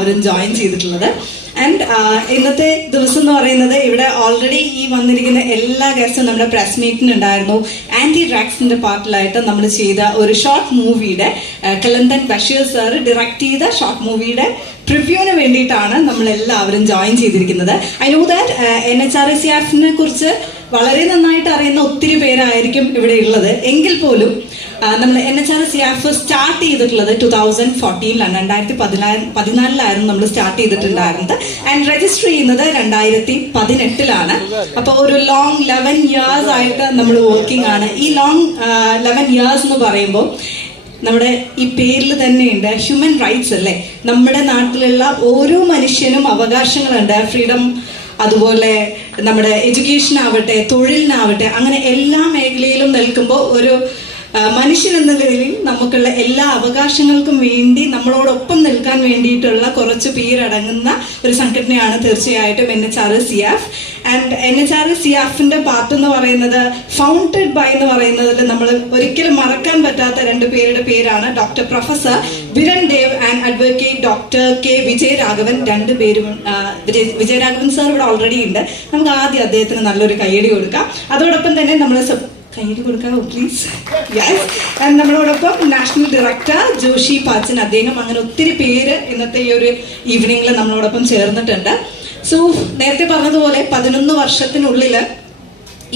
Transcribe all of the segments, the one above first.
എല്ലാവരും ജോയിൻ ചെയ്തിട്ടുള്ളത്. ആൻഡ് ഇന്നത്തെ ദിവസം എന്ന് പറയുന്നത് ഇവിടെ ഓൾറെഡി ഈ വന്നിരിക്കുന്ന എല്ലാ ഗസ്റ്റും നമ്മുടെ പ്രസ് മീറ്റിന് ഉണ്ടായിരുന്നു. ആന്റി ഡ്രാക്സിന്റെ പാർട്ടിലായിട്ട് നമ്മൾ ചെയ്ത ഒരു ഷോർട്ട് മൂവിയുടെ കലന്തൻ ബഷീർ സാർ ഡയറക്ട് ചെയ്ത ഷോർട്ട് മൂവിയുടെ പ്രിവ്യൂവിന് വേണ്ടിയിട്ടാണ് നമ്മൾ എല്ലാവരും ജോയിൻ ചെയ്തിരിക്കുന്നത് I know that N H R S C ആഫിനെ കുറിച്ച് വളരെ നന്നായിട്ട് അറിയുന്ന ഒത്തിരി പേരായിരിക്കും ഇവിടെ ഉള്ളത്. എങ്കിൽ പോലും നമ്മൾ N H R C F start ചെയ്തിട്ടുള്ളത് ടു തൗസൻഡ് ഫോർട്ടീനിലാണ് രണ്ടായിരത്തി പതിനാല് പതിനാലിലായിരുന്നു നമ്മൾ സ്റ്റാർട്ട് ചെയ്തിട്ടുണ്ടായിരുന്നത്. ആൻഡ് രജിസ്റ്റർ ചെയ്യുന്നത് രണ്ടായിരത്തി പതിനെട്ടിലാണ്. അപ്പോൾ ഒരു ലോങ് ലെവൻ ഇയേഴ്സ് ആയിട്ട് നമ്മൾ വർക്കിംഗ് ആണ്. ഈ ലോങ് ലെവൻ ഇയേഴ്സ് എന്ന് പറയുമ്പോൾ നമ്മുടെ ഈ പേരിൽ തന്നെയുണ്ട് ഹ്യൂമൻ റൈറ്റ്സ് അല്ലേ? നമ്മുടെ നാട്ടിലുള്ള ഓരോ മനുഷ്യനും അവകാശങ്ങളുണ്ട്. ഫ്രീഡം അതുപോലെ നമ്മുടെ എഡ്യൂക്കേഷൻ ആവട്ടെ തൊഴിലിനാവട്ടെ അങ്ങനെ എല്ലാ മേഖലയിലും നിൽക്കുമ്പോൾ ഒരു മനുഷ്യൻ എന്ന നിലയിൽ നമുക്കുള്ള എല്ലാ അവകാശങ്ങൾക്കും വേണ്ടി നമ്മളോടൊപ്പം നിൽക്കാൻ വേണ്ടിയിട്ടുള്ള കുറച്ച് പേരടങ്ങുന്ന ഒരു സംഘടനയാണ് തീർച്ചയായിട്ടും N H R C F and N H R C എഫിന്റെ പാർട്ട് എന്ന് പറയുന്നത് ഫൗണ്ടഡ് ബൈ എന്ന് പറയുന്നതിൽ നമ്മൾ ഒരിക്കലും മറക്കാൻ പറ്റാത്ത രണ്ട് പേരുടെ പേരാണ് doctor professor Biren Dev and advocate doctor K Vijayaraghavan രണ്ട് പേരും വിജയരാഘവൻ സാർ ഇവിടെ ഓൾറെഡി ഉണ്ട്. നമുക്ക് ആദ്യം അദ്ദേഹത്തിന് നല്ലൊരു കയ്യടി കൊടുക്കാം. അതോടൊപ്പം തന്നെ നമ്മൾ കയ്യടി കൊടുക്കാമോ പ്ലീസ് യെസ് നമ്മളോടൊപ്പം നാഷണൽ ഡയറക്ടർ ജോഷി പാച്ചൻ അദ്ദേഹം അങ്ങനെ ഒത്തിരി പേര് ഇന്നത്തെ ഈ ഒരു ഈവനിങ്ങിൽ നമ്മളോടൊപ്പം ചേർന്നിട്ടുണ്ട്. സോ നേരത്തെ പറഞ്ഞതുപോലെ പതിനൊന്ന് വർഷത്തിനുള്ളിൽ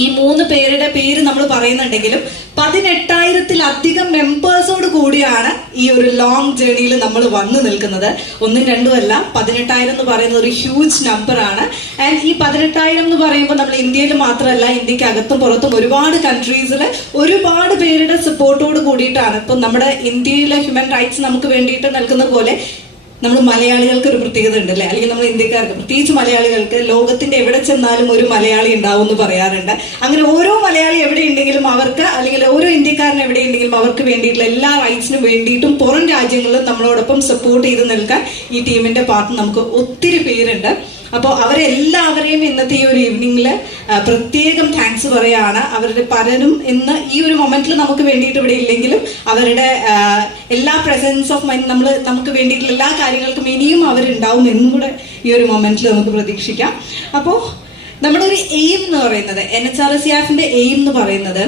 ഈ മൂന്ന് പേരുടെ പേര് നമ്മൾ പറയുന്നുണ്ടെങ്കിലും പതിനെട്ടായിരത്തിലധികം മെമ്പേഴ്സോട് കൂടിയാണ് ഈ ഒരു ലോങ് ജേണിയിൽ നമ്മൾ വന്നു നിൽക്കുന്നത്. ഒന്നും രണ്ടും അല്ല പതിനെട്ടായിരം എന്ന് പറയുന്നത് ഒരു ഹ്യൂജ് നമ്പർ ആണ്. ആൻഡ് ഈ പതിനെട്ടായിരം എന്ന് പറയുമ്പോൾ നമ്മൾ ഇന്ത്യയിൽ മാത്രമല്ല ഇന്ത്യയ്ക്ക് അകത്തും പുറത്തും ഒരുപാട് കൺട്രീസിൽ ഒരുപാട് പേരുടെ സപ്പോർട്ടോട് കൂടിയിട്ടാണ്. ഇപ്പം നമ്മുടെ ഇന്ത്യയിലെ ഹ്യൂമൻ റൈറ്റ്സ് നമുക്ക് വേണ്ടിയിട്ട് നൽകുന്ന പോലെ നമ്മൾ മലയാളികൾക്ക് ഒരു പ്രത്യേകത ഉണ്ട് അല്ലേ അല്ലെങ്കിൽ നമ്മൾ ഇന്ത്യക്കാർക്ക് പ്രത്യേകിച്ച് മലയാളികൾക്ക് ലോകത്തിന്റെ എവിടെ ചെന്നാലും ഒരു മലയാളി ഉണ്ടാവും എന്ന് പറയാറുണ്ട്. അങ്ങനെ ഓരോ മലയാളി എവിടെ ഉണ്ടെങ്കിലും അവർക്ക് അല്ലെങ്കിൽ ഓരോ ഇന്ത്യക്കാരൻ എവിടെ ഉണ്ടെങ്കിലും അവർക്ക് വേണ്ടിയിട്ടുള്ള എല്ലാ റൈറ്റ്സിനും വേണ്ടിയിട്ടും പുറം രാജ്യങ്ങളിലും നമ്മളോടൊപ്പം സപ്പോർട്ട് ചെയ്ത് നിൽക്കാൻ ഈ ടീമിന്റെ പാർട്ട് നമുക്ക് ഒത്തിരി പേരുണ്ട്. അപ്പോൾ അവരെല്ലാവരെയും ഇന്നത്തെ ഈ ഒരു ഈവനിങ്ങിൽ പ്രത്യേകം താങ്ക്സ് പറയാണ്. അവരുടെ പലരും ഇന്ന് ഈ ഒരു മൊമെന്റിൽ നമുക്ക് വേണ്ടിയിട്ട് ഇവിടെ ഇല്ലെങ്കിലും അവരുടെ എല്ലാ പ്രസൻസ് ഓഫ് മൈൻഡ് നമ്മൾ നമുക്ക് വേണ്ടിയിട്ടുള്ള എല്ലാ കാര്യങ്ങൾക്കും ഇനിയും അവരുണ്ടാവും എന്നും കൂടെ ഈ ഒരു മൊമെന്റിൽ നമുക്ക് പ്രതീക്ഷിക്കാം. അപ്പോൾ നമ്മുടെ ഒരു എയിം എന്ന് പറയുന്നത് N H R S C ആഫിന്റെ aim എന്ന് പറയുന്നത്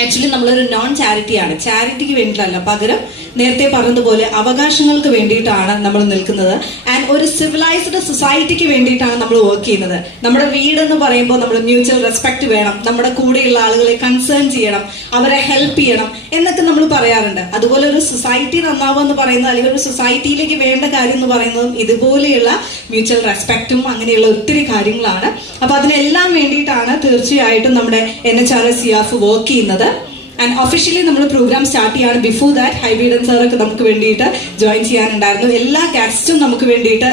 ആക്ച്വലി നമ്മളൊരു നോൺ ചാരിറ്റിയാണ് ചാരിറ്റിക്ക് വേണ്ടിയിട്ടല്ല. പകരം നേരത്തെ പറഞ്ഞതുപോലെ അവകാശങ്ങൾക്ക് വേണ്ടിയിട്ടാണ് നമ്മൾ നിൽക്കുന്നത്. ആൻഡ് ഒരു സിവിലൈസ്ഡ് സൊസൈറ്റിക്ക് വേണ്ടിയിട്ടാണ് നമ്മൾ വർക്ക് ചെയ്യുന്നത്. നമ്മുടെ വീട് എന്ന് പറയുമ്പോൾ നമ്മൾ മ്യൂച്വൽ റെസ്പെക്ട് വേണം. നമ്മുടെ കൂടെയുള്ള ആളുകളെ കൺസേൺ ചെയ്യണം. അവരെ ഹെൽപ്പ് ചെയ്യണം. എന്നൊക്കെ നമ്മൾ പറയാറുണ്ട്. അതുപോലെ ഒരു സൊസൈറ്റി നന്നാവുക എന്ന് പറയുന്നത് അല്ലെങ്കിൽ ഒരു സൊസൈറ്റിയിലേക്ക് വേണ്ട കാര്യം എന്ന് പറയുന്നതും ഇതുപോലെയുള്ള മ്യൂച്വൽ റെസ്പെക്റ്റും അങ്ങനെയുള്ള ഒത്തിരി കാര്യങ്ങളാണ്. അപ്പൊ അതിനെല്ലാം വേണ്ടിയിട്ടാണ് തീർച്ചയായിട്ടും നമ്മുടെ N H R S C F work ചെയ്യുന്നത്. ആൻഡ് ഒഫീഷ്യലി നമ്മൾ പ്രോഗ്രാം സ്റ്റാർട്ട് ചെയ്യാണ്. ബിഫോർ ദാറ്റ് ഹൈബീഡൻ സാറൊക്കെ നമുക്ക് വേണ്ടിയിട്ട് ജോയിൻ ചെയ്യാനുണ്ടായിരുന്നു. എല്ലാ ഗസ്റ്റും നമുക്ക് വേണ്ടിയിട്ട്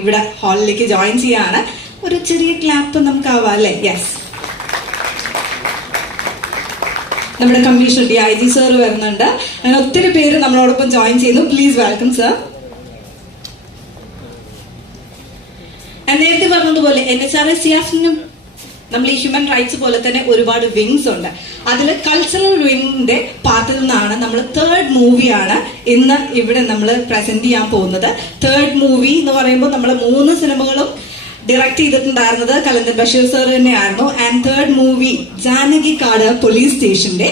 ഇവിടെ ഹാളിലേക്ക് ജോയിൻ ചെയ്യാണ്. ഒരു ചെറിയ ക്ലാപ്പ് നമുക്ക് ആവാം അല്ലേ? യെസ് നമ്മുടെ commissioner D I G sir വരുന്നുണ്ട്. അങ്ങനെ ഒത്തിരി പേര് നമ്മളോടൊപ്പം ജോയിൻ ചെയ്യുന്നു. പ്ലീസ് വെൽക്കം സാർ നേരത്തെ പറഞ്ഞതുപോലെ N H R S C എഫിനും നമ്മൾ ഈ ഹ്യൂമൻ റൈറ്റ്സ് പോലെ തന്നെ ഒരുപാട് വിങ്സ് ഉണ്ട്. അതിൽ കൾച്ചറൽ വിങ്ങിന്റെ പാർട്ടിൽ നിന്നാണ് നമ്മൾ തേർഡ് മൂവിയാണ് ഇന്ന് ഇവിടെ നമ്മൾ പ്രസന്റ് ചെയ്യാൻ പോകുന്നത്. തേർഡ് മൂവി എന്ന് പറയുമ്പോൾ നമ്മൾ മൂന്ന് സിനിമകളും ഡയറക്ട് ചെയ്തിട്ടുണ്ടായിരുന്നത് കലന്തൻ ബഷീർ സാർ തന്നെയായിരുന്നു. And third movie Janaki Kad police സ്റ്റേഷന്റെ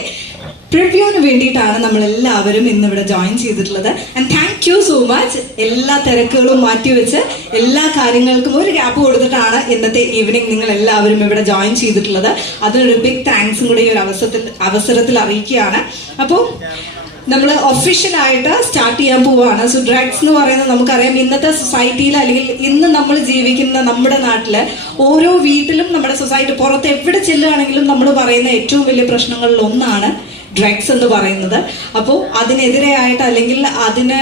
പ്രിവ്യൂവിന് വേണ്ടിയിട്ടാണ് നമ്മൾ എല്ലാവരും ഇന്ന് ഇവിടെ ജോയിൻ ചെയ്തിട്ടുള്ളത്. And thank you so much എല്ലാ തിരക്കുകളും മാറ്റിവെച്ച് എല്ലാ കാര്യങ്ങൾക്കും ഒരു ഗ്യാപ്പ് കൊടുത്തിട്ടാണ് ഇന്നത്തെ ഈവനിങ് നിങ്ങൾ എല്ലാവരും ഇവിടെ ജോയിൻ ചെയ്തിട്ടുള്ളത്. അതിനൊരു ബിഗ് താങ്ക്സും കൂടി ഈ ഒരു അവസരത്തിൽ അവസരത്തിൽ അറിയിക്കുകയാണ്. അപ്പോൾ നമ്മൾ ഒഫീഷ്യലായിട്ട് സ്റ്റാർട്ട് ചെയ്യാൻ പോവുകയാണ് സോ ഡ്രഗ്സ് എന്ന് പറയുന്നത് നമുക്കറിയാം. ഇന്നത്തെ സൊസൈറ്റിയിൽ അല്ലെങ്കിൽ ഇന്ന് നമ്മൾ ജീവിക്കുന്ന നമ്മുടെ നാട്ടിൽ ഓരോ വീട്ടിലും നമ്മുടെ സൊസൈറ്റി പുറത്ത് എവിടെ ചെല്ലുകയാണെങ്കിലും നമ്മൾ പറയുന്ന ഏറ്റവും വലിയ പ്രശ്നങ്ങളിൽ ഒന്നാണ് ഡ്രഗ്സ് എന്ന് പറയുന്നത്. അപ്പോൾ അതിനെതിരെയായിട്ട് അല്ലെങ്കിൽ അതിന്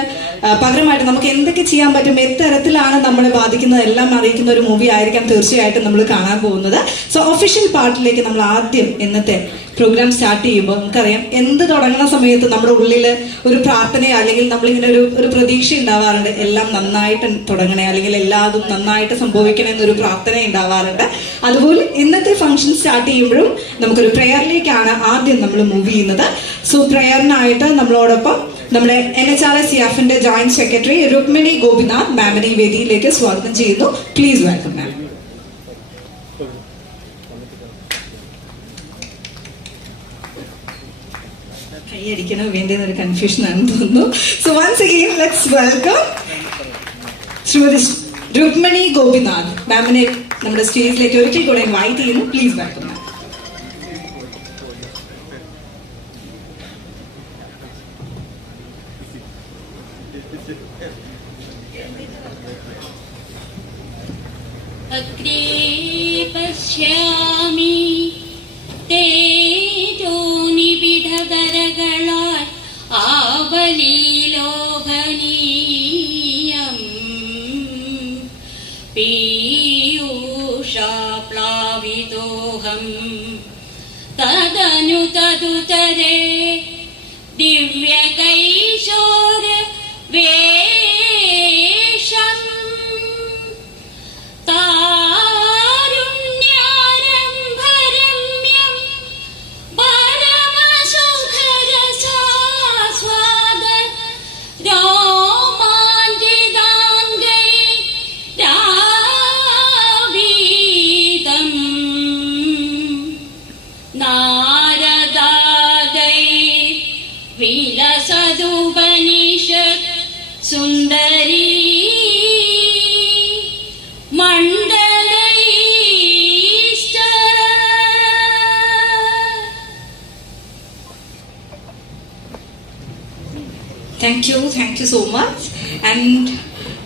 പകരമായിട്ട് നമുക്ക് എന്തൊക്കെ ചെയ്യാൻ പറ്റും എത്തരത്തിലാണ് നമ്മളെ ബാധിക്കുന്നത് എല്ലാം അറിയിക്കുന്ന ഒരു മൂവി ആയിരിക്കാം തീർച്ചയായിട്ടും നമ്മൾ കാണാൻ പോകുന്നത്. സോ ഒഫീഷ്യൽ പാർട്ടിലേക്ക് നമ്മൾ ആദ്യം ഇന്നത്തെ പ്രോഗ്രാം സ്റ്റാർട്ട് ചെയ്യുമ്പോൾ നമുക്കറിയാം എന്ത് തുടങ്ങുന്ന സമയത്ത് നമ്മുടെ ഉള്ളിൽ ഒരു പ്രാർത്ഥനയോ അല്ലെങ്കിൽ നമ്മളിങ്ങനെ ഒരു ഒരു പ്രതീക്ഷ ഉണ്ടാവാറുണ്ട്. എല്ലാം നന്നായിട്ട് തുടങ്ങണേ അല്ലെങ്കിൽ എല്ലാതും നന്നായിട്ട് സംഭവിക്കണേ എന്നൊരു പ്രാർത്ഥന ഉണ്ടാവാറുണ്ട്. അതുപോലെ ഇന്നത്തെ ഫംഗ്ഷൻ സ്റ്റാർട്ട് ചെയ്യുമ്പോഴും നമുക്കൊരു പ്രെയറിലേക്കാണ് ആദ്യം നമ്മൾ മൂവ് ചെയ്യുന്നത്. സോ പ്രെയറിനായിട്ട് നമ്മളോടൊപ്പം നമ്മുടെ N H R S C എഫിന്റെ ജോയിന്റ് സെക്രട്ടറി രുക്മിണി ഗോപിനാഥ് മാമിനെ വേദിയിലേക്ക് സ്വാഗതം ചെയ്യുന്നു. പ്ലീസ് വെൽക്കം മാം കൈയടിക്കണോ വേണ്ടിയെന്നൊരു കൺഫ്യൂഷൻ ആണെന്ന് തോന്നുന്നു. So once again let's welcome Shrimati Rukmini Gopinath മാമിനെ നമ്മുടെ സ്റ്റേജിലേക്ക് ഒരിക്കൽ കൂടെ ഇൻവൈറ്റ് ചെയ്യുന്നു. പ്ലീസ് വെൽക്കം अग्रे पश्यामि तेजोनिबिढदरगळाय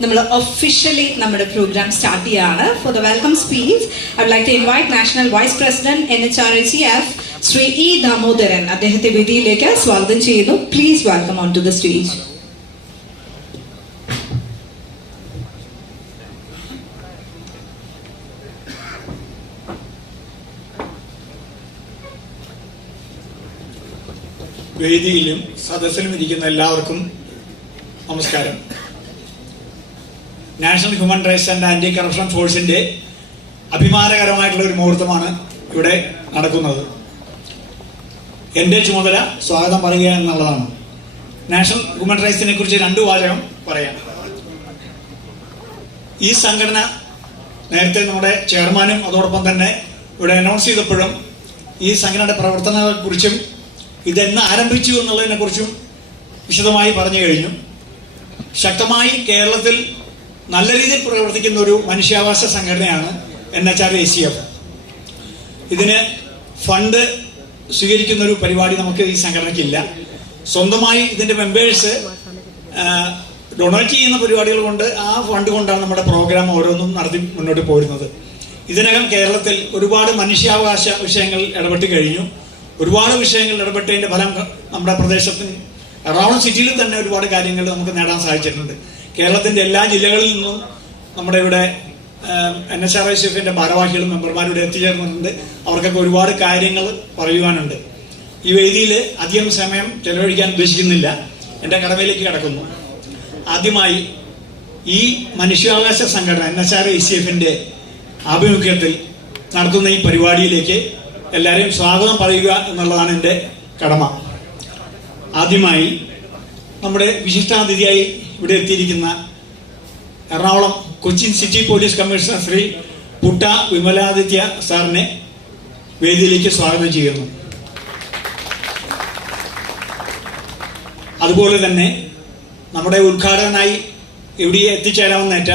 നമ്മൾ ഒഫീഷ്യലി നമ്മുടെ പ്രോഗ്രാം സ്റ്റാർട്ട് ചെയ്യാണ്. For the welcome speech I like to invite national vice president N H R C F Shri E Damodaran അദ്ദേഹത്തെ വേദിയിലേക്ക് സ്വാഗതം ചെയ്യുന്നു. Please welcome on to the stage വേദിയിലും സദസ്സിലും ഇരിക്കുന്ന എല്ലാവർക്കും നമസ്കാരം. National human rights and anti corruption ഫോഴ്സിന്റെ അഭിമാനകരമായിട്ടുള്ള ഒരു മുഹൂർത്തമാണ് ഇവിടെ നടക്കുന്നത്. എന്റെ ചുമതല സ്വാഗതം പറയുക എന്നുള്ളതാണ്. നാഷണൽ ഹ്യൂമൻ റൈറ്റ്സിനെ കുറിച്ച് രണ്ടു വാചകം പറയാം. ഈ സംഘടന നേരത്തെ നമ്മുടെ ചെയർമാനും അതോടൊപ്പം തന്നെ ഇവിടെ അനൗൺസ് ചെയ്തപ്പോഴും ഈ സംഘടനയുടെ പ്രവർത്തനങ്ങളെക്കുറിച്ചും ഇതെന്ന് ആരംഭിച്ചു എന്നുള്ളതിനെ കുറിച്ചും വിശദമായി പറഞ്ഞു കഴിഞ്ഞു. ശക്തമായി കേരളത്തിൽ നല്ല രീതിയിൽ പ്രവർത്തിക്കുന്ന ഒരു മനുഷ്യാവകാശ സംഘടനയാണ് N H R A C F. ഇതിന് ഫണ്ട് സ്വീകരിക്കുന്ന ഒരു പരിപാടി നമുക്ക് ഈ സംഘടനയ്ക്കില്ല. സ്വന്തമായി ഇതിന്റെ മെമ്പേഴ്സ് ഡൊണേറ്റ് ചെയ്യുന്ന പരിപാടികൾ കൊണ്ട് ആ ഫണ്ട് കൊണ്ടാണ് നമ്മുടെ പ്രോഗ്രാം ഓരോന്നും നടത്തി മുന്നോട്ട് പോരുന്നത്. ഇതിനകം കേരളത്തിൽ ഒരുപാട് മനുഷ്യാവകാശ വിഷയങ്ങൾ ഇടപെട്ട് കഴിഞ്ഞു. ഒരുപാട് വിഷയങ്ങൾ ഇടപെട്ടതിന്റെ ഫലം നമ്മുടെ പ്രദേശത്തിന് എറണാകുളം സിറ്റിയിൽ തന്നെ ഒരുപാട് കാര്യങ്ങൾ നമുക്ക് നേടാൻ സാധിച്ചിട്ടുണ്ട്. കേരളത്തിന്റെ എല്ലാ ജില്ലകളിൽ നിന്നും നമ്മുടെ ഇവിടെ എൻ എസ് ആർ ഐ എഫിന്റെ ഭാരവാഹികളും മെമ്പർമാരും ഇവിടെ എത്തിച്ചേർന്നിട്ടുണ്ട്. അവർക്കൊക്കെ ഒരുപാട് കാര്യങ്ങൾ പറയുവാനുണ്ട്. ഈ വേദിയിൽ അധികം സമയം ചെലവഴിക്കാൻ ഉദ്ദേശിക്കുന്നില്ല. എന്റെ കടമയിലേക്ക് കിടക്കുന്നു. ആദ്യമായി ഈ മനുഷ്യാവകാശ സംഘടന N S R I C എഫിന്റെ ആഭിമുഖ്യത്തിൽ നടത്തുന്ന ഈ പരിപാടിയിലേക്ക് എല്ലാവരെയും സ്വാഗതം പറയുക എന്നുള്ളതാണ് എന്റെ കടമ. ആദ്യമായി നമ്മുടെ വിശിഷ്ടാതിഥിയായി ഇവിടെ എത്തിയിരിക്കുന്ന Ernakulam Cochin city police commissioner Shri Putta Vimaladitya സാറിനെ വേദിയിലേക്ക് സ്വാഗതം ചെയ്യുന്നു. അതുപോലെ തന്നെ നമ്മുടെ ഉദ്ഘാടകനായി ഇവിടെ എത്തിച്ചേരാമെന്നേറ്റ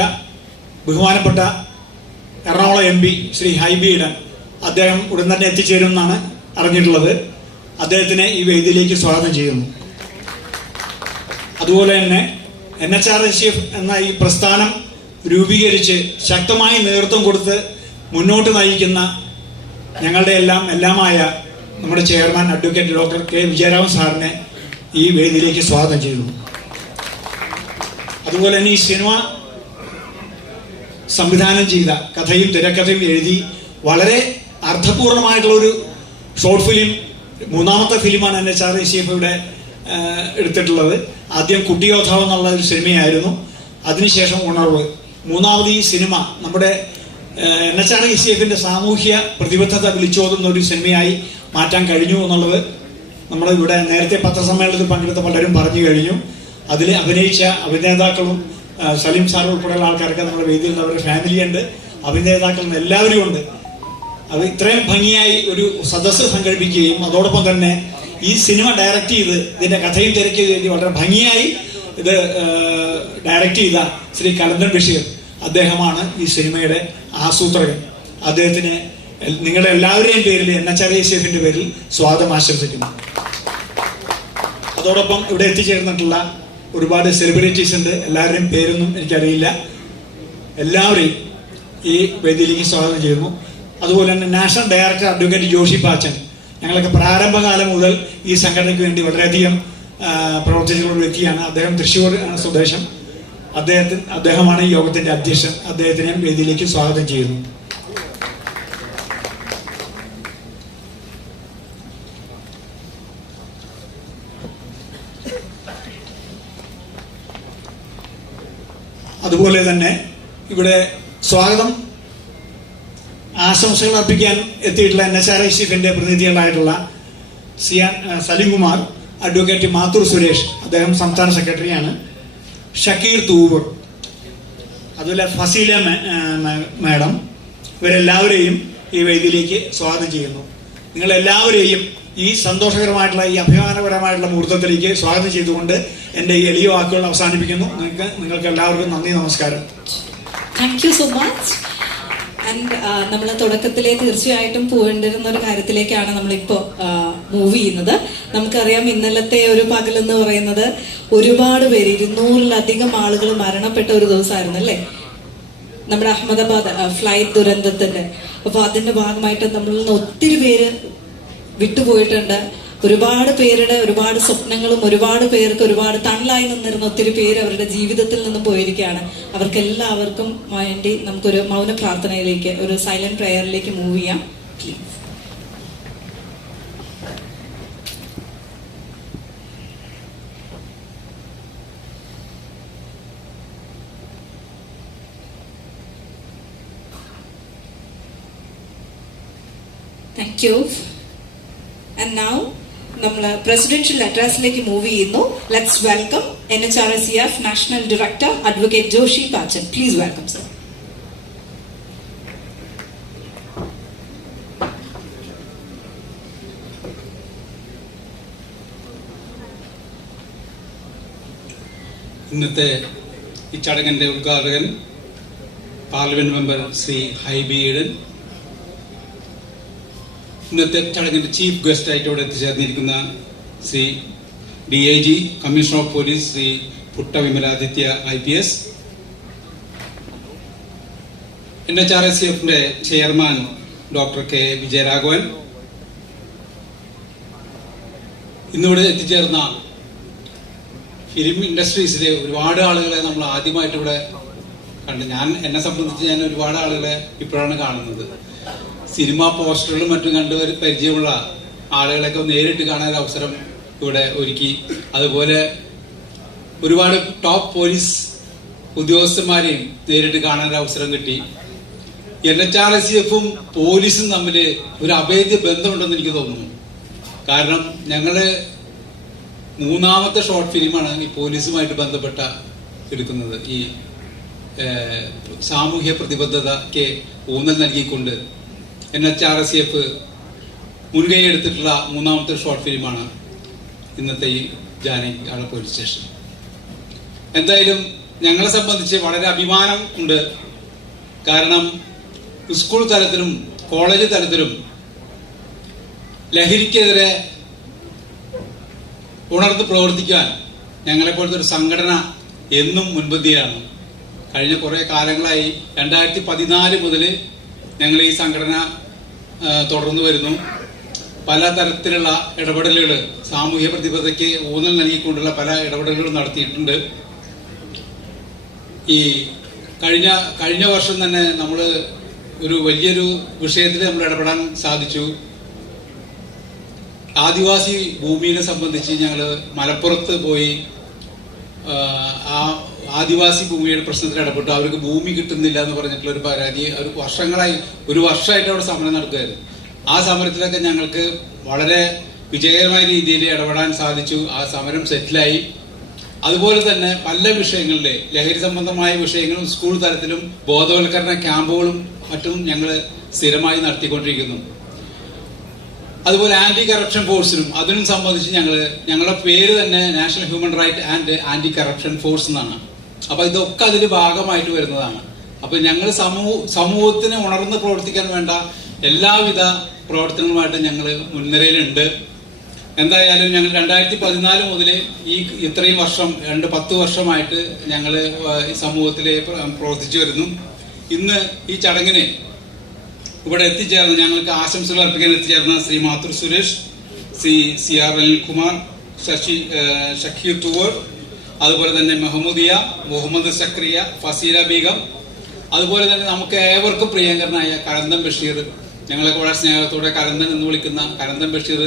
ബഹുമാനപ്പെട്ട എറണാകുളം എം പി ശ്രീ ഹൈബി ഇടൻ അദ്ദേഹം ഉടൻ തന്നെ എത്തിച്ചേരുമെന്നാണ് അറിഞ്ഞിട്ടുള്ളത്. അദ്ദേഹത്തിനെ ഈ വേദിയിലേക്ക് സ്വാഗതം ചെയ്യുന്നു. അതുപോലെ തന്നെ N H R S F എന്ന ഈ പ്രസ്ഥാനം രൂപീകരിച്ച് ശക്തമായ നേതൃത്വം കൊടുത്ത് മുന്നോട്ട് നയിക്കുന്ന ഞങ്ങളുടെ എല്ലാം എല്ലാമായ നമ്മുടെ chairman advocate doctor K Vijayaraman സാറിനെ ഈ വേദിയിലേക്ക് സ്വാഗതം ചെയ്യുന്നു. അതുപോലെ തന്നെ ഈ സിനിമ സംവിധാനം ചെയ്ത കഥയും തിരക്കഥയും എഴുതി വളരെ അർത്ഥപൂർണമായിട്ടുള്ള ഒരു ഷോർട്ട് ഫിലിം മൂന്നാമത്തെ ഫിലിമാണ് N H R S F ഇവിടെ എടുത്തിട്ടുള്ളത്. ആദ്യം കുട്ടിയോധാവ് എന്നുള്ള ഒരു സിനിമയായിരുന്നു. അതിനുശേഷം ഉണർവ്. മൂന്നാമത് ഈ സിനിമ നമ്മുടെ എൻ എച്ച് ആർ സി എഫിന്റെ സാമൂഹ്യ പ്രതിബദ്ധത വിളിച്ചോതുന്ന ഒരു സിനിമയായി മാറ്റാൻ കഴിഞ്ഞു എന്നുള്ളത് നമ്മൾ ഇവിടെ നേരത്തെ പത്രസമ്മേളനത്തിൽ പങ്കെടുത്ത പലരും പറഞ്ഞു കഴിഞ്ഞു. അതിൽ അഭിനയിച്ച അഭിനേതാക്കളും സലീം സാർ ഉൾപ്പെടെയുള്ള ആൾക്കാരൊക്കെ നമ്മുടെ വേദിയിൽ അവരുടെ ഫാമിലി ഉണ്ട്. അഭിനേതാക്കളും എല്ലാവരും ഉണ്ട്. അത് ഇത്രയും ഭംഗിയായി ഒരു സദസ്സ് സംഘടിപ്പിക്കുകയും അതോടൊപ്പം തന്നെ ഈ സിനിമ ഡയറക്റ്റ് ചെയ്ത് ഇതിന്റെ കഥയും തിരക്കിയത് വേണ്ടി വളരെ ഭംഗിയായി ഇത് ഡയറക്റ്റ് ചെയ്ത ശ്രീ കലന്തൻ ബഷീർ അദ്ദേഹമാണ് ഈ സിനിമയുടെ ആസൂത്രകൻ. അദ്ദേഹത്തിന് നിങ്ങളുടെ എല്ലാവരുടെയും പേരിൽ എൻ എച്ച് ആർ ഐ പേരിൽ സ്വാഗതം ആശംസിക്കുന്നു. അതോടൊപ്പം ഇവിടെ എത്തിച്ചേർന്നിട്ടുള്ള ഒരുപാട് സെലിബ്രിറ്റീസ് ഉണ്ട്. എല്ലാവരുടെയും പേരൊന്നും എനിക്കറിയില്ല. എല്ലാവരെയും ഈ വേദിയിലേക്ക് സ്വാഗതം ചെയ്യുന്നു. അതുപോലെ തന്നെ national director advocate Joshi Pachan. ഞങ്ങളൊക്കെ പ്രാരംഭകാലം മുതൽ ഈ സംഘടനയ്ക്ക് വേണ്ടി വളരെയധികം പ്രവർത്തിച്ചിട്ടുള്ള ഒരു വ്യക്തിയാണ് അദ്ദേഹം തൃശ്ശൂർ സ്വദേശം. അദ്ദേഹത്തിന് അദ്ദേഹമാണ് ഈ യോഗത്തിന്റെ അധ്യക്ഷൻ. അദ്ദേഹത്തിനെ വേദിയിലേക്ക് സ്വാഗതം ചെയ്യുന്നു. അതുപോലെ തന്നെ ഇവിടെ സ്വാഗതം ആശംസകൾ അർപ്പിക്കാൻ എത്തിയിട്ടുള്ള എൻ എച്ച് ആർ ഐ ചീഫിന്റെ പ്രതിനിധികളായിട്ടുള്ള സിയാൻ സലിംകുമാർ അഡ്വക്കേറ്റ് മാത്തൂർ സുരേഷ് അദ്ദേഹം സംസ്ഥാന സെക്രട്ടറിയാണ്. ഷക്കീർ തൂവൂർ അതുപോലെ ഫസീല മാഡം ഇവരെല്ലാവരെയും ഈ വേദിയിലേക്ക് സ്വാഗതം ചെയ്യുന്നു. നിങ്ങളെല്ലാവരെയും ഈ സന്തോഷകരമായിട്ടുള്ള ഈ അഭിമാനപരമായിട്ടുള്ള മുഹൂർത്തത്തിലേക്ക് സ്വാഗതം ചെയ്തുകൊണ്ട് എന്റെ ഈ എളിയ വാക്കുകൾ അവസാനിപ്പിക്കുന്നു. നിങ്ങൾക്ക് നിങ്ങൾക്ക് എല്ലാവർക്കും നന്ദി നമസ്കാരം. സോ മച്ച് ആൻഡ് നമ്മൾ തുടക്കത്തിലെ തീർച്ചയായിട്ടും പോകേണ്ടിരുന്ന ഒരു കാര്യത്തിലേക്കാണ് നമ്മളിപ്പോൾ മൂവ് ചെയ്യുന്നത്. നമുക്കറിയാം ഇന്നലത്തെ ഒരു പകൽ എന്ന് പറയുന്നത് ഒരുപാട് പേര് ഇരുന്നൂറിലധികം ആളുകൾ മരണപ്പെട്ട ഒരു ദിവസമായിരുന്നു അല്ലേ? നമ്മുടെ അഹമ്മദാബാദ് ഫ്ലൈറ്റ് ദുരന്തത്തിന്റെ. അപ്പൊ അതിന്റെ ഭാഗമായിട്ട് നമ്മളിൽ നിന്ന് ഒത്തിരി പേര് വിട്ടുപോയിട്ടുണ്ട്. ഒരുപാട് പേരുടെ ഒരുപാട് സ്വപ്നങ്ങളും ഒരുപാട് പേർക്ക് ഒരുപാട് തണലായി നിന്നിരുന്ന ഒത്തിരി പേര് അവരുടെ ജീവിതത്തിൽ നിന്നും പോയിരിക്കുകയാണ്. അവർക്ക് എല്ലാവർക്കും വേണ്ടി നമുക്കൊരു മൗന പ്രാർത്ഥനയിലേക്ക് ഒരു സൈലന്റ് പ്രെയറിലേക്ക് മൂവ് ചെയ്യാം. Thank you. And നൗ നമ്മൾ പ്രസിഡൻഷ്യൽ അഡ്രസ്സിലേക്ക് മൂവ് ചെയ്യുന്നു. Let's welcome N H R S F national director advocate Joshi Pachan please welcome sir ഇന്നത്തെ ഈ ചടങ്ങിന്റെ ഉദ്ഘാടകൻ പാർലമെന്റ് മെമ്പർ ശ്രീ ഹൈബി ഈഡൻ ഇന്നത്തെ ചടങ്ങിന്റെ ചീഫ് ഗസ്റ്റ് ആയിട്ട് ഇവിടെ എത്തിച്ചേർന്നിരിക്കുന്ന Shri D I G commissioner of police Shri Putta Vimaladitya I P S N H R S എഫിന്റെ chairman doctor K Vijayaraghavan. ഇന്നിവിടെ എത്തിച്ചേർന്ന ഫിലിം ഇൻഡസ്ട്രീസിലെ ഒരുപാട് ആളുകളെ നമ്മൾ ആദ്യമായിട്ട് ഇവിടെ കണ്ട്. ഞാൻ എന്നെ സംബന്ധിച്ച് ഞാൻ ഒരുപാട് ആളുകളെ ഇപ്പോഴാണ് കാണുന്നത്. സിനിമ പോസ്റ്ററുകളും മറ്റും കണ്ട് ഒരു പരിചയമുള്ള ആളുകളെയൊക്കെ നേരിട്ട് കാണാൻ അവസരം ഇവിടെ ഒരുക്കി. അതുപോലെ ഒരുപാട് ടോപ്പ് പോലീസ് ഉദ്യോഗസ്ഥന്മാരെയും നേരിട്ട് കാണാൻ അവസരം കിട്ടി. എൻ എച്ച് ആർ എസ് എഫും പോലീസും തമ്മിൽ ഒരു അഭേദ്യ ബന്ധമുണ്ടെന്ന് എനിക്ക് തോന്നുന്നു. കാരണം ഞങ്ങൾ മൂന്നാമത്തെ ഷോർട്ട് ഫിലിമാണ് ഈ പോലീസുമായിട്ട് ബന്ധപ്പെട്ട എടുക്കുന്നത്. ഈ സാമൂഹ്യ പ്രതിബദ്ധതയ്ക്ക് ഊന്നൽ നൽകിക്കൊണ്ട് N H R S F മുൻകൈ എടുത്തിട്ടുള്ള മൂന്നാമത്തെ ഷോർട്ട് ഫിലിമാണ് ഇന്നത്തെ ഈ ജാനി ജാനകിയാള പോലീസ് സ്റ്റേഷൻ എന്തായാലും ഞങ്ങളെ സംബന്ധിച്ച് വളരെ അഭിമാനം ഉണ്ട്. കാരണം സ്കൂൾ തലത്തിലും കോളേജ് തലത്തിലും ലഹരിക്കെതിരെ ഉണർന്ന് പ്രവർത്തിക്കാൻ ഞങ്ങളെപ്പോലത്തെ ഒരു സംഘടന എന്നും മുൻപന്തിയാണ് കഴിഞ്ഞ കുറേ കാലങ്ങളായി രണ്ടായിരത്തി പതിനാല് മുതൽ ഞങ്ങൾ ഈ സംഘടന തുടർന്നു വരുന്നു. പല തരത്തിലുള്ള ഇടപെടലുകൾ സാമൂഹ്യ പ്രതിബദ്ധതയ്ക്ക് ഊന്നൽ നൽകിക്കൊണ്ടുള്ള പല ഇടപെടലുകളും നടത്തിയിട്ടുണ്ട്. ഈ കഴിഞ്ഞ കഴിഞ്ഞ വർഷം തന്നെ നമ്മൾ ഒരു വലിയൊരു വിഷയത്തിൽ നമ്മൾ ഇടപെടാൻ സാധിച്ചു. ആദിവാസി ഭൂമിയെ സംബന്ധിച്ച് ഞങ്ങൾ മലപ്പുറത്ത് പോയി ആ, ആദിവാസി ഭൂമിയുടെ പ്രശ്നത്തിൽ ഇടപെട്ടു. അവർക്ക് ഭൂമി കിട്ടുന്നില്ല എന്ന് പറഞ്ഞിട്ടുള്ള ഒരു പരാതി ഒരു വർഷങ്ങളായി ഒരു വർഷമായിട്ട് അവിടെ സമരം നടക്കുകയായിരുന്നു. ആ സമരത്തിലൊക്കെ ഞങ്ങൾക്ക് വളരെ വിജയകരമായ രീതിയിൽ ഇടപെടാൻ സാധിച്ചു. ആ സമരം സെറ്റിലായി. അതുപോലെ തന്നെ പല വിഷയങ്ങളിലെ ലഹരി സംബന്ധമായ വിഷയങ്ങളും സ്കൂൾ തലത്തിലും ബോധവൽക്കരണ ക്യാമ്പുകളും മറ്റും ഞങ്ങൾ സ്ഥിരമായി നടത്തിക്കൊണ്ടിരിക്കുന്നു. അതുപോലെ ആന്റി കറപ്ഷൻ ഫോഴ്സിനും അതിനും സംബന്ധിച്ച് ഞങ്ങൾ ഞങ്ങളുടെ പേര് തന്നെ national human right and anti corruption force എന്നാണ്. അപ്പൊ ഇതൊക്കെ അതിന്റെ ഭാഗമായിട്ട് വരുന്നതാണ്. അപ്പൊ ഞങ്ങൾ സമൂഹ സമൂഹത്തിന് ഉണർന്ന് പ്രവർത്തിക്കാൻ വേണ്ട എല്ലാവിധ പ്രവർത്തനങ്ങളുമായിട്ട് ഞങ്ങൾ മുൻനിരയിലുണ്ട്. എന്തായാലും ഞങ്ങൾ രണ്ടായിരത്തി പതിനാല് മുതൽ ഈ ഇത്രയും വർഷം രണ്ട് പത്ത് വർഷമായിട്ട് ഞങ്ങൾ ഈ സമൂഹത്തിൽ പ്രവർത്തിച്ചു വരുന്നു. ഇന്ന് ഈ ചടങ്ങിന് ഇവിടെ എത്തിച്ചേർന്ന് ഞങ്ങൾക്ക് ആശംസകൾ അർപ്പിക്കാൻ എത്തിച്ചേർന്ന ശ്രീ മാതൃ സുരേഷ് ശ്രീ സി ആർ അനിൽകുമാർ ശശി ഷഖീർ തുവർ അതുപോലെ തന്നെ മെഹമ്മൂദിയ മുഹമ്മദ് സക്രിയ ഫസീല ബീഗം. അതുപോലെ തന്നെ നമുക്ക് ഏവർക്കും പ്രിയങ്കരനായ കരന്തൻ ബഷീർ. ഞങ്ങളെ വളരെ സ്നേഹത്തോടെ കരന്തൻ എന്ന് വിളിക്കുന്ന കരന്തൻ ബഷീർ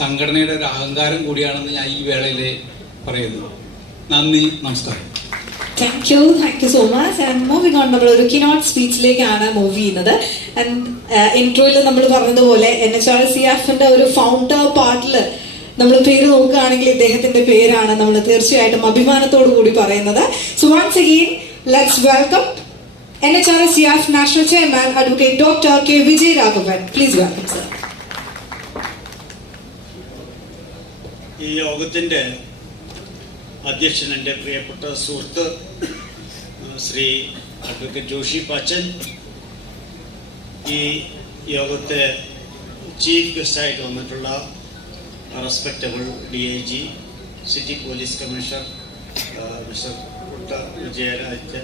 സംഘടനയുടെ ഒരു അഹങ്കാരം കൂടിയാണെന്ന് ഞാൻ ഈ വേളയിൽ പറയുന്നു. നന്ദി നമസ്കാരം. Thank you thank you so much and moving on നമ്മൾ ഒരു കിനോട്ട് സ്പീച്ചിലേക്കാണ് മൂവ് ചെയ്യുന്നത്. ആൻഡ് ഇൻട്രോയിൽ നമ്മൾ പറഞ്ഞതുപോലെ എൻ എച്ച് ആർ സി എഫിന്റെ ഒരു ഫൗണ്ടർ പാർട്ടിൽ നമ്മൾ പേര് നോക്കുകയാണെങ്കിൽ ഇദ്ദേഹത്തിന്റെ പേരാണ് നമ്മൾ തീർച്ചയായിട്ടും അഭിമാനത്തോടു കൂടി പറയുന്നത്. So once again let's welcome N H R C F national chairman advocate doctor K Vijay Raghavan please welcome sir ഈ യോഗത്തിന്റെ അധ്യക്ഷൻ എന്റെ പ്രിയപ്പെട്ട സുഹൃത്ത് ശ്രീ അഡ്വക്കേറ്റ് ജോഷി പാച്ചൻ. ഈ യോഗത്തെ ചീഫ് ഗസ്റ്റായിട്ട് വന്നിട്ടുള്ള respectable D I G city police commissioner mister Kutta Vijayaraj?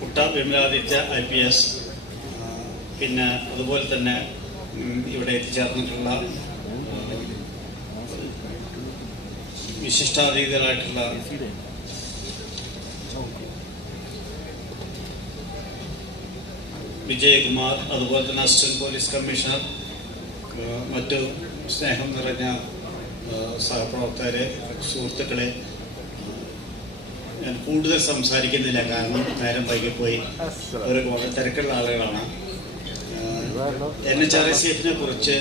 Kutta Vimaladitya I P S പിന്നെ അതുപോലെ തന്നെ ഇവിടെ എത്തിച്ചേർന്നിട്ടുള്ള വിശിഷ്ടാതീതരായിട്ടുള്ള വിജയകുമാർ അതുപോലെ തന്നെ അസിസ്റ്റന്റ് പോലീസ് കമ്മീഷണർ മറ്റു സ്നേഹം നിറഞ്ഞ സഹപ്രവർത്തകരെ സുഹൃത്തുക്കളെ ഞാൻ കൂടുതൽ സംസാരിക്കുന്നില്ല. കാരണം നേരം വൈകിപ്പോയി. ഒരു തിരക്കുള്ള ആളുകളാണ്. എൻ എച്ച് ആർ എസ് എഫിനെ കുറിച്ച്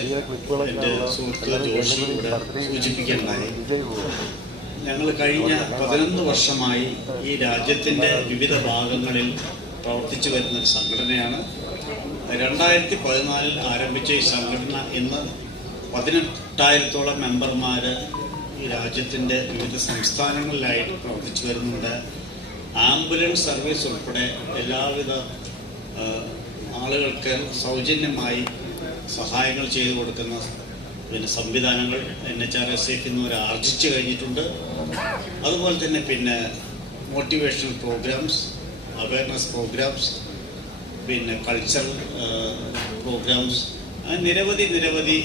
എന്റെ സുഹൃത്ത് ജോഷി ഇവിടെ സൂചിപ്പിക്കേണ്ടതായി. ഞങ്ങൾ കഴിഞ്ഞ പതിനൊന്ന് വർഷമായി ഈ രാജ്യത്തിന്റെ വിവിധ ഭാഗങ്ങളിൽ പ്രവർത്തിച്ചു വരുന്ന ഒരു സംഘടനയാണ്. രണ്ടായിരത്തി പതിനാലിൽ ആരംഭിച്ച ഈ സംഘടന ഇന്ന് പതിനെട്ടായിരത്തോളം മെമ്പർമാർ ഈ രാജ്യത്തിന്റെ വിവിധ സംസ്ഥാനങ്ങളിലായിട്ട് പ്രവർത്തിച്ചു വരുന്നുണ്ട്. ആംബുലൻസ് സർവീസ് ഉൾപ്പെടെ എല്ലാവിധ ആളുകൾക്ക് സൗജന്യമായി സഹായങ്ങൾ ചെയ്തു കൊടുക്കുന്ന പിന്നെ സംവിധാനങ്ങൾ N H R S F എന്നിവർ ആർജിച്ചു കഴിഞ്ഞിട്ടുണ്ട്. അതുപോലെ തന്നെ പിന്നെ മോട്ടിവേഷണൽ പ്രോഗ്രാംസ് അവയർനെസ് പ്രോഗ്രാംസ് പിന്നെ കൾച്ചറൽ പ്രോഗ്രാംസ് നിരവധി നിരവധി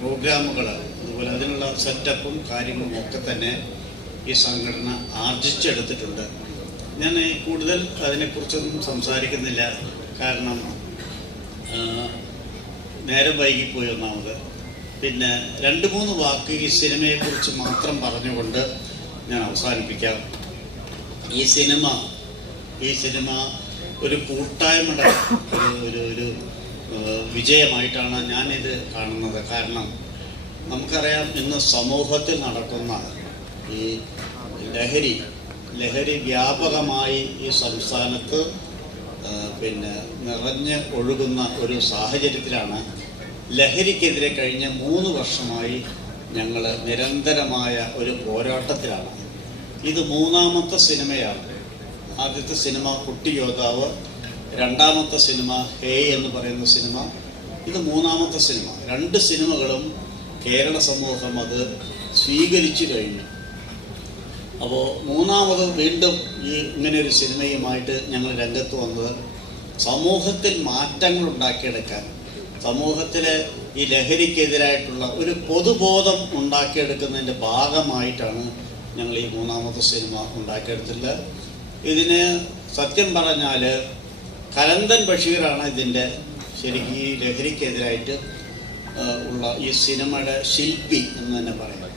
പ്രോഗ്രാമുകൾ അതുപോലെ അതിനുള്ള സെറ്റപ്പും കാര്യങ്ങളും ഒക്കെ തന്നെ ഈ സംഘടന ആർജിച്ചെടുത്തിട്ടുണ്ട്. ഞാൻ കൂടുതൽ അതിനെക്കുറിച്ചൊന്നും സംസാരിക്കുന്നില്ല. കാരണം നേരം വൈകിപ്പോയി ഒന്നാമത്. പിന്നെ രണ്ട് മൂന്ന് വാക്ക് ഈ സിനിമയെക്കുറിച്ച് മാത്രം പറഞ്ഞുകൊണ്ട് ഞാൻ അവസാനിപ്പിക്കാം. ഈ സിനിമ ഈ സിനിമ ഒരു കൂട്ടായ്മയുടെ ഒരു ഒരു വിജയമായിട്ടാണ് ഞാനിത് കാണുന്നത്. കാരണം നമുക്കറിയാം ഇന്ന് സമൂഹത്തിൽ നടക്കുന്ന ഈ ലഹരി ലഹരി വ്യാപകമായി ഈ സംസ്ഥാനത്ത് പിന്നെ നിറഞ്ഞ് ഒഴുകുന്ന ഒരു സാഹചര്യത്തിലാണ് ലഹരിക്കെതിരെ കഴിഞ്ഞ മൂന്ന് വർഷമായി ഞങ്ങൾ നിരന്തരമായ ഒരു പോരാട്ടത്തിലാണ്. ഇത് മൂന്നാമത്തെ സിനിമയാണ്. ആദ്യത്തെ സിനിമ കുട്ടി യോദ്ധാവ് രണ്ടാമത്തെ സിനിമ ഹേ എന്ന് പറയുന്ന സിനിമ ഇത് മൂന്നാമത്തെ സിനിമ. രണ്ട് സിനിമകളും കേരള സമൂഹം അത് സ്വീകരിച്ചു കഴിഞ്ഞു. അപ്പോൾ മൂന്നാമത് വീണ്ടും ഈ ഇങ്ങനെ ഒരു സിനിമയുമായിട്ട് ഞങ്ങൾ രംഗത്ത് വന്നത് സമൂഹത്തിൽ മാറ്റങ്ങൾ ഉണ്ടാക്കിയെടുക്കാൻ. സമൂഹത്തിലെ ഈ ലഹരിക്കെതിരായിട്ടുള്ള ഒരു പൊതുബോധം ഉണ്ടാക്കിയെടുക്കുന്നതിന്റെ ഭാഗമായിട്ടാണ് ഞങ്ങൾ ഈ മൂന്നാമത്തെ സിനിമ ഉണ്ടാക്കിയെടുത്തിട്ടുള്ളത്. ഇതിന് സത്യം പറഞ്ഞാൽ കലന്തൻ ബഷീറാണ് ഇതിന്റെ ശരിക്കും ഈ ലഹരിക്കെതിരായിട്ട് ഉള്ള ഈ സിനിമയുടെ ശില്പി എന്ന് തന്നെ പറയാം.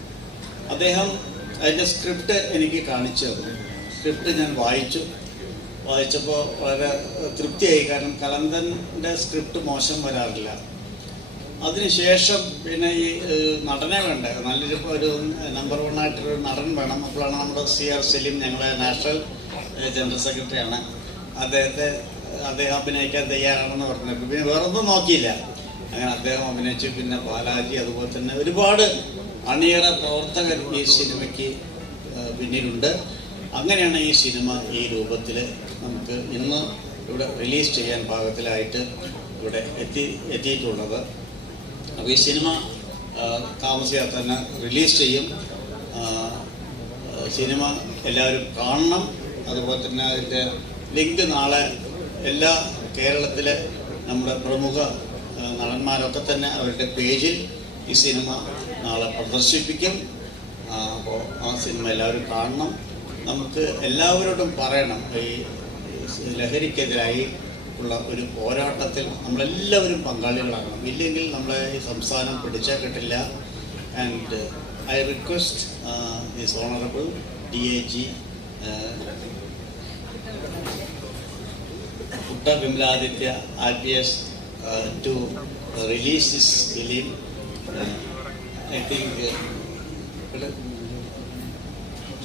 അദ്ദേഹം അതിന്റെ സ്ക്രിപ്റ്റ് എനിക്ക് കാണിച്ചു തന്നു. സ്ക്രിപ്റ്റ് ഞാൻ വായിച്ചു. വായിച്ചപ്പോൾ വളരെ തൃപ്തിയായി. കാരണം കലന്തന്റെ സ്ക്രിപ്റ്റ് മോശം വരാറില്ല. അതിനുശേഷം പിന്നെ ഈ നടനെ വേണ്ടേ? നല്ലൊരു ഒരു നമ്പർ വൺ ആയിട്ടൊരു നടൻ വേണം. അപ്പോഴാണ് നമ്മുടെ സി ആർ സലീം ഞങ്ങളെ നാഷണൽ ജനറൽ സെക്രട്ടറിയാണ്. അദ്ദേഹത്തെ അദ്ദേഹം അഭിനയിക്കാൻ തയ്യാറാണെന്ന് പറഞ്ഞു പിന്നെ വേറൊന്നും നോക്കിയില്ല. അങ്ങനെ അദ്ദേഹം അഭിനയിച്ചു. പിന്നെ ബാലാജി അതുപോലെ തന്നെ ഒരുപാട് അണിയറ പ്രവർത്തകർ ഈ സിനിമയ്ക്ക് പിന്നിലുണ്ട്. അങ്ങനെയാണ് ഈ സിനിമ ഈ രൂപത്തിൽ നമുക്ക് ഇന്ന് ഇവിടെ റിലീസ് ചെയ്യാൻ പാകത്തിലായിട്ട് ഇവിടെ എത്തി എത്തിയിട്ടുള്ളത്. അപ്പോൾ ഈ സിനിമ താമസിയാതെ തന്നെ റിലീസ് ചെയ്യും. സിനിമ എല്ലാവരും കാണണം. അതുപോലെ തന്നെ അതിന്റെ ലിങ്ക് നാളെ എല്ലാ കേരളത്തിലെ നമ്മുടെ പ്രമുഖ നടന്മാരൊക്കെ തന്നെ അവരുടെ പേജിൽ ഈ സിനിമ നാളെ പ്രദർശിപ്പിക്കും. അപ്പോൾ ആ സിനിമ എല്ലാവരും കാണണം. നമുക്ക് എല്ലാവരോടും പറയണം. ഈ ലഹരിക്കെതിരായി ഉള്ള ഒരു പോരാട്ടത്തിൽ നമ്മളെല്ലാവരും പങ്കാളികളാകണം. ഇല്ലെങ്കിൽ നമ്മളെ ഈ സംസ്ഥാനം പിടിച്ചാൽ കിട്ടില്ല. And I request this honourable D A G Dr. Vimladitya RPS uh, to release this film. Uh, I think. Uh,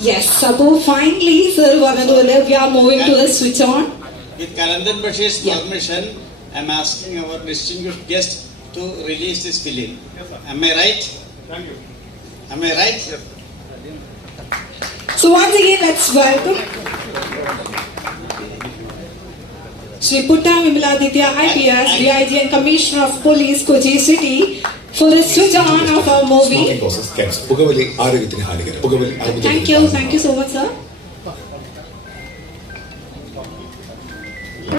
yes, so finally, Sir we are moving to the switch on. With Karandan Bashir's yeah. permission, I am asking our distinguished guest to release this film. Yes, Am I right? Thank you. Am I right? Yes. So once again, let's welcome. Sri Putta Vimaladitya IPS, DIG and Commissioner of Police, Kochi City for the switch on of our movie. ആരോഗ്യത്തിന് ഹാനികരം പുകവലി Thank you, thank you so much, sir.